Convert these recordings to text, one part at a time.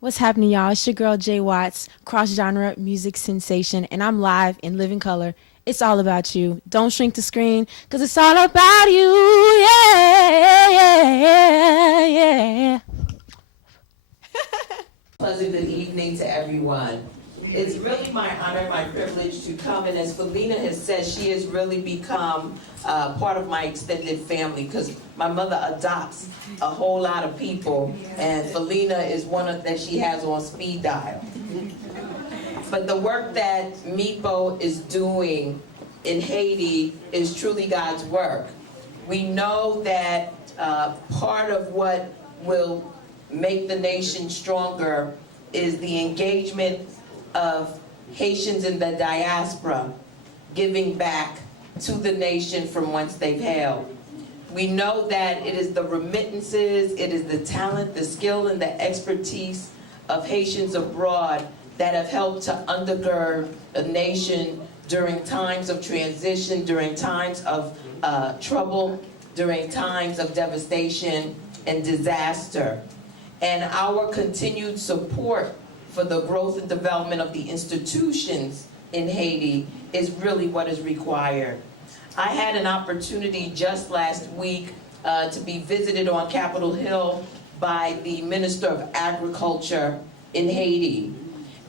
What's happening, y'all? It's your girl Jay Watts, cross-genre music sensation, and I'm live in living color. It's all about you. Don't shrink the screen, cause it's all about you. Yeah, yeah, yeah. Pleasant good evening to everyone. It's really my honor, my privilege to come, and as Felina has said, she has really become part of my extended family because my mother adopts a whole lot of people, and Felina is one of that she has on speed dial. But the work that Mipo is doing in Haiti is truly God's work. We know that part of what will make the nation stronger is the engagement of Haitians in the diaspora giving back to the nation from whence they've hailed. We know that it is the remittances, it is the talent, the skill, and the expertise of Haitians abroad that have helped to undergird a nation during times of transition, during times of trouble, during times of devastation and disaster. And our continued support for the growth and development of the institutions in Haiti is really what is required. I had an opportunity just last week to be visited on Capitol Hill by the Minister of Agriculture in Haiti.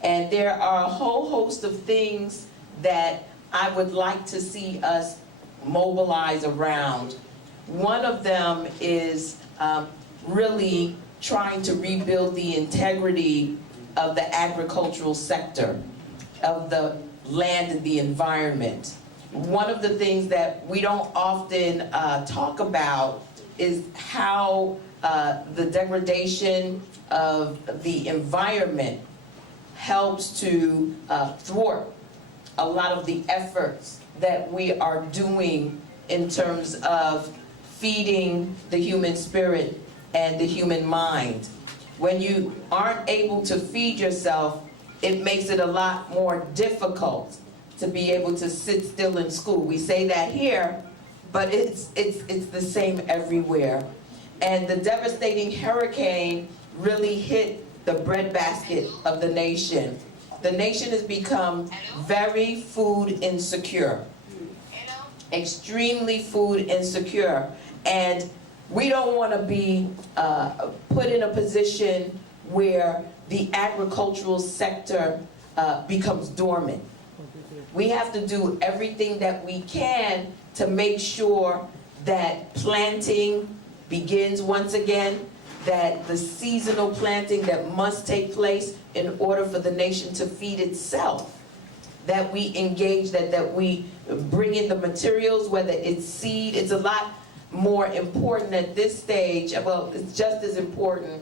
And there are a whole host of things that I would like to see us mobilize around. One of them is really trying to rebuild the integrity of the agricultural sector, of the land and the environment. One of the things that we don't often talk about is how the degradation of the environment helps to thwart a lot of the efforts that we are doing in terms of feeding the human spirit and the human mind. When you aren't able to feed yourself, it makes it a lot more difficult to be able to sit still in school. We say that here, but it's the same everywhere. And the devastating hurricane really hit the breadbasket of the nation. The nation has become very food insecure, extremely food insecure. And we don't want to be put in a position where the agricultural sector becomes dormant. We have to do everything that we can to make sure that planting begins once again, that the seasonal planting that must take place in order for the nation to feed itself, that we engage, that we bring in the materials, whether it's seed. It's a lot more important at this stage, well, it's just as important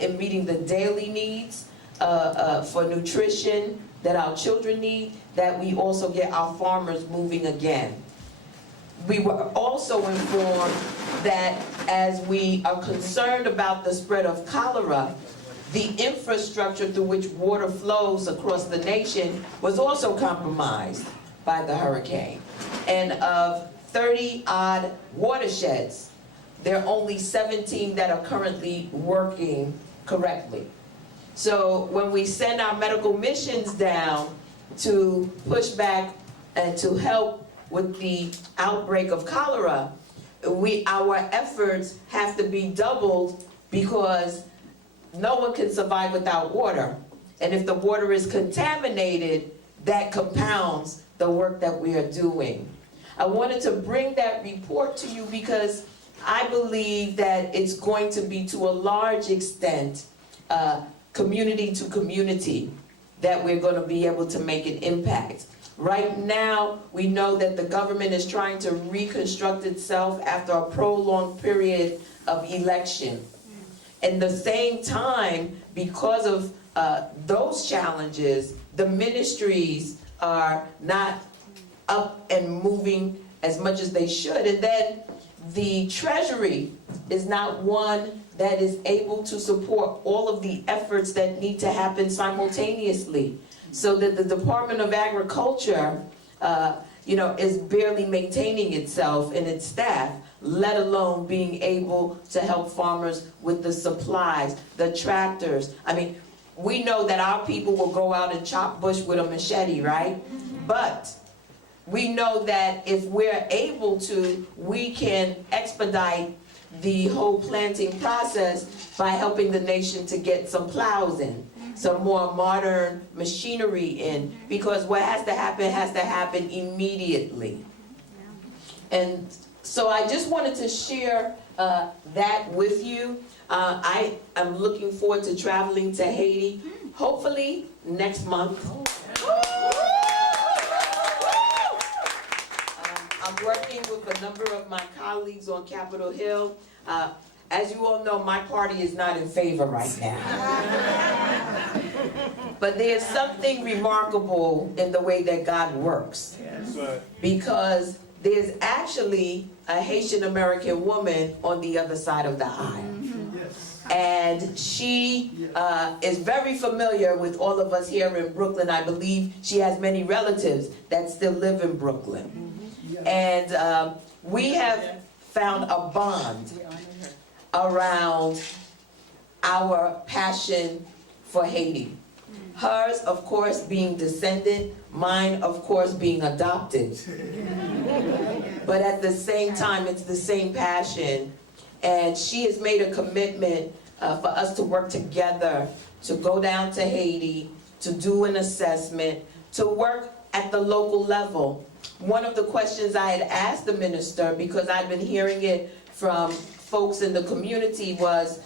in meeting the daily needs for nutrition that our children need, that we also get our farmers moving again. We were also informed that as we are concerned about the spread of cholera, the infrastructure through which water flows across the nation was also compromised by the hurricane. And of 30-odd watersheds, there are only 17 that are currently working correctly. So when we send our medical missions down to push back and to help with the outbreak of cholera, our efforts have to be doubled because no one can survive without water. And if the water is contaminated, that compounds the work that we are doing. I wanted to bring that report to you because I believe that it's going to be, to a large extent, community to community, that we're going to be able to make an impact. Right now, we know that the government is trying to reconstruct itself after a prolonged period of election. At the same time, because of those challenges, the ministries are not up and moving as much as they should. And then the Treasury is not one that is able to support all of the efforts that need to happen simultaneously. So that the Department of Agriculture, is barely maintaining itself and its staff, let alone being able to help farmers with the supplies, the tractors. I mean, we know that our people will go out and chop bush with a machete, right? But we know that if we're able to, we can expedite the whole planting process by helping the nation to get some plows in, some more modern machinery in, because what has to happen immediately. And so I just wanted to share that with you. I am looking forward to traveling to Haiti, hopefully next month. I'm working with a number of my colleagues on Capitol Hill. As you all know, my party is not in favor right now. But there's something remarkable in the way that God works. Because there's actually a Haitian American woman on the other side of the aisle. And she is very familiar with all of us here in Brooklyn. I believe she has many relatives that still live in Brooklyn. And we have found a bond around our passion for Haiti. Hers, of course, being descendant, mine, of course, being adopted. But at the same time, it's the same passion. And she has made a commitment for us to work together, to go down to Haiti, to do an assessment, to work at the local level. One of the questions I had asked the minister, because I've been hearing it from folks in the community, was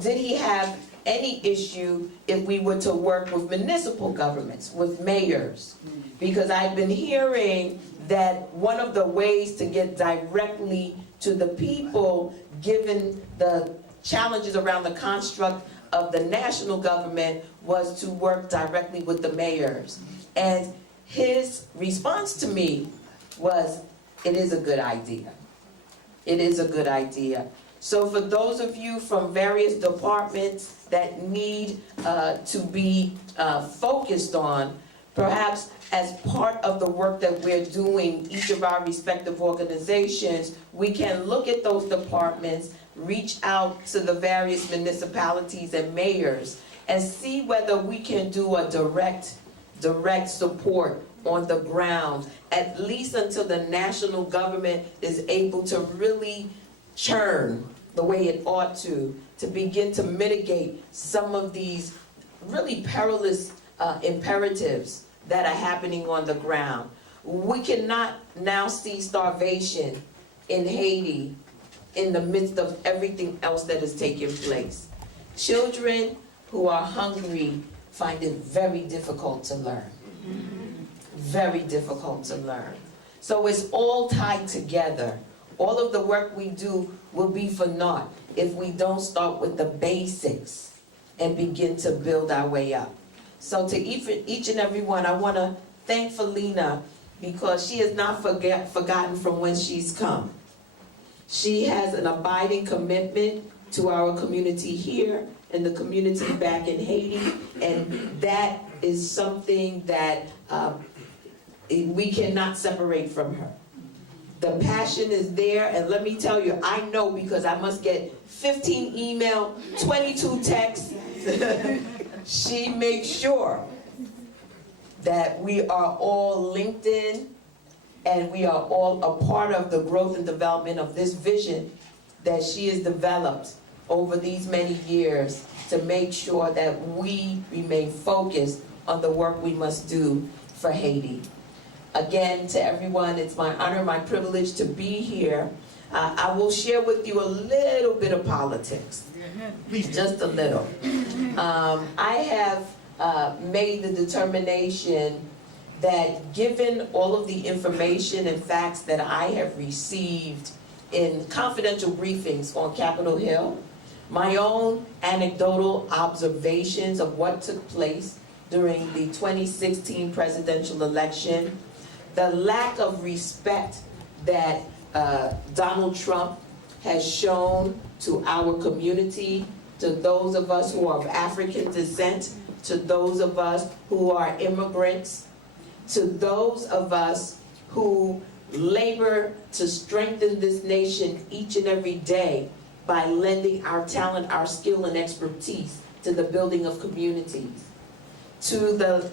did he have any issue if we were to work with municipal governments, with mayors? Because I've been hearing that one of the ways to get directly to the people, given the challenges around the construct of the national government, was to work directly with the mayors. And his response to me was, it is a good idea. It is a good idea. So for those of you from various departments that need to be focused on, perhaps as part of the work that we're doing, each of our respective organizations, we can look at those departments, reach out to the various municipalities and mayors, and see whether we can do a direct support on the ground, at least until the national government is able to really churn the way it ought to begin to mitigate some of these really perilous imperatives that are happening on the ground. We cannot now see starvation in Haiti in the midst of everything else that is taking place. Children who are hungry find it very difficult to learn. Very difficult to learn. So it's all tied together. All of the work we do will be for naught if we don't start with the basics and begin to build our way up. So to each and every one, I want to thank Felina, because she has not forgotten from when she's come. She has an abiding commitment to our community here and the community back in Haiti, and that is something that we cannot separate from her. The passion is there, and let me tell you, I know, because I must get 15 email, 22 texts. She makes sure that we are all linked in, and we are all a part of the growth and development of this vision that she has developed over these many years, to make sure that we remain focused on the work we must do for Haiti. Again, to everyone, it's my honor, my privilege to be here. I will share with you a little bit of politics, just a little. I have made the determination that, given all of the information and facts that I have received in confidential briefings on Capitol Hill, my own anecdotal observations of what took place during the 2016 presidential election, the lack of respect that Donald Trump has shown to our community, to those of us who are of African descent, to those of us who are immigrants, to those of us who labor to strengthen this nation each and every day by lending our talent, our skill, and expertise to the building of communities, to the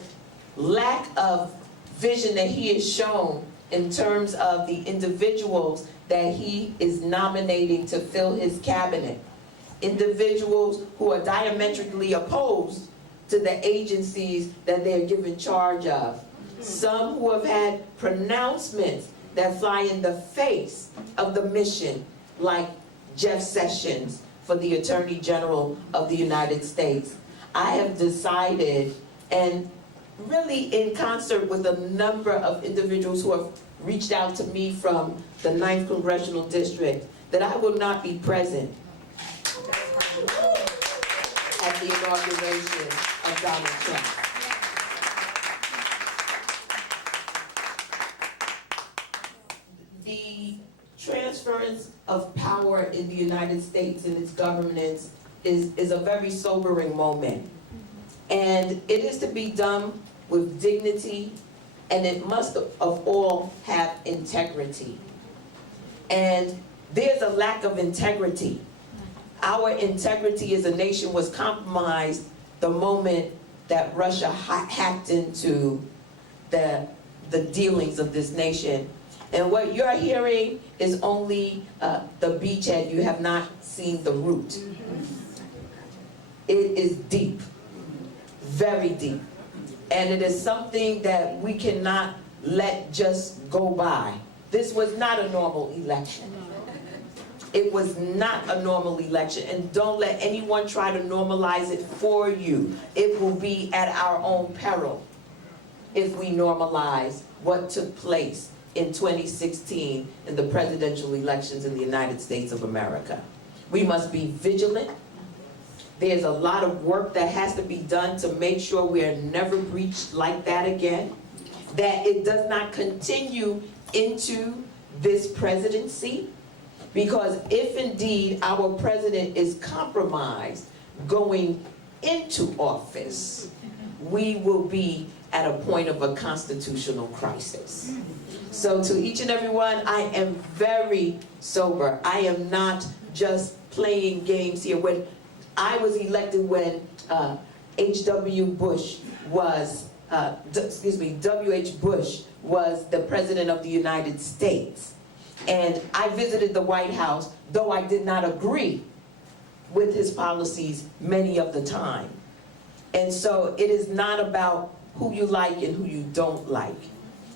lack of vision that he has shown in terms of the individuals that he is nominating to fill his cabinet. Individuals who are diametrically opposed to the agencies that they're given charge of. Some who have had pronouncements that fly in the face of the mission, like Jeff Sessions for the Attorney General of the United States. I have decided, and really in concert with a number of individuals who have reached out to me from the 9th Congressional District, that I will not be present at the inauguration of Donald Trump. The transference of power in the United States and its governance is a very sobering moment. And it is to be done with dignity, and it must of all have integrity. And there's a lack of integrity. Our integrity as a nation was compromised the moment that Russia hacked into the dealings of this nation. And what you're hearing is only the beachhead. You have not seen the root. It is deep, very deep. And it is something that we cannot let just go by. This was not a normal election. It was not a normal election, and don't let anyone try to normalize it for you. It will be at our own peril if we normalize what took place in 2016 in the presidential elections in the United States of America. We must be vigilant. There's a lot of work that has to be done to make sure we are never breached like that again, that it does not continue into this presidency. Because if indeed our president is compromised going into office, we will be at a point of a constitutional crisis. So to each and every one, I am very sober. I am not just playing games here. When I was elected, when W.H. Bush was the president of the United States. And I visited the White House, though I did not agree with his policies many of the time. And so it is not about who you like and who you don't like.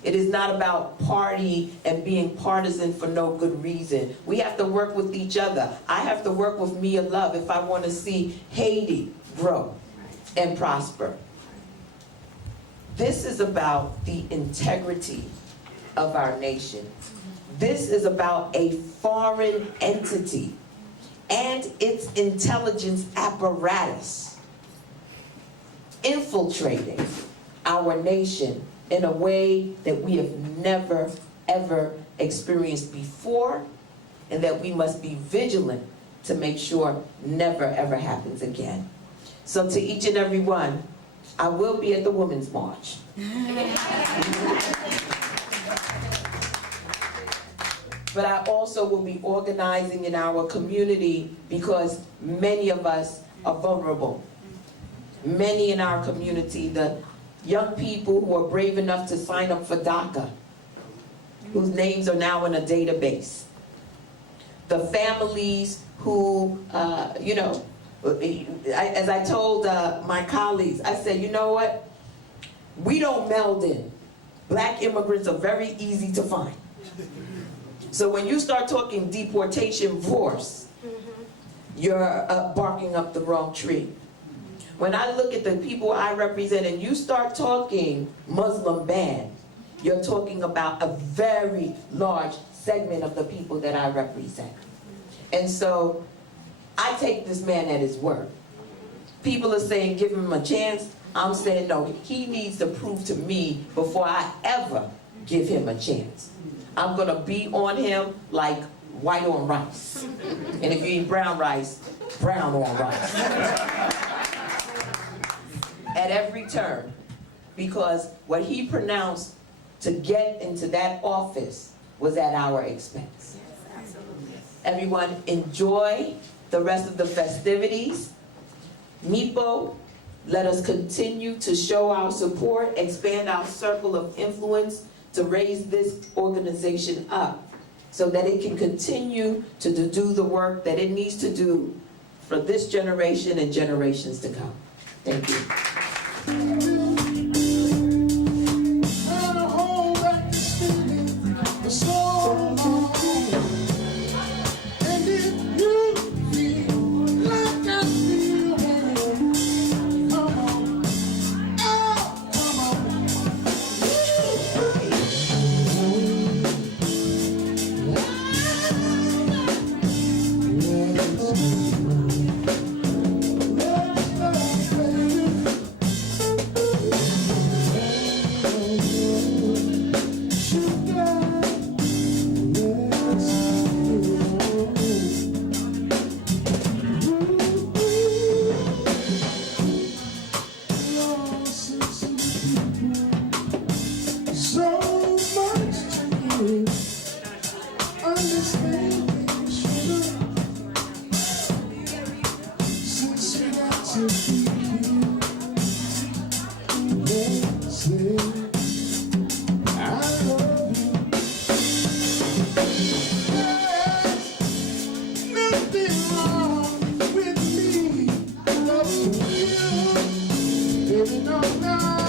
It is not about party and being partisan for no good reason. We have to work with each other. I have to work with Mia Love if I want to see Haiti grow and prosper. This is about the integrity of our nation. This is about a foreign entity and its intelligence apparatus infiltrating our nation in a way that we have never, ever experienced before, and that we must be vigilant to make sure never, ever happens again. So to each and every one, I will be at the Women's March. But I also will be organizing in our community because many of us are vulnerable. Many in our community, the young people who are brave enough to sign up for DACA, whose names are now in a database. The families who, as I told my colleagues, I said, you know what? We don't meld in. Black immigrants are very easy to find. So when you start talking deportation force, you're barking up the wrong tree. When I look at the people I represent and you start talking Muslim ban, you're talking about a very large segment of the people that I represent. And so I take this man at his word. People are saying give him a chance. I'm saying no, he needs to prove to me before I ever give him a chance. I'm gonna be on him like white on rice. And if you eat brown rice, brown on rice. At every turn. Because what he pronounced to get into that office was at our expense. Everyone enjoy the rest of the festivities. Mipo, let us continue to show our support, expand our circle of influence to raise this organization up so that it can continue to do the work that it needs to do for this generation and generations to come. Thank you. Baby, no, no.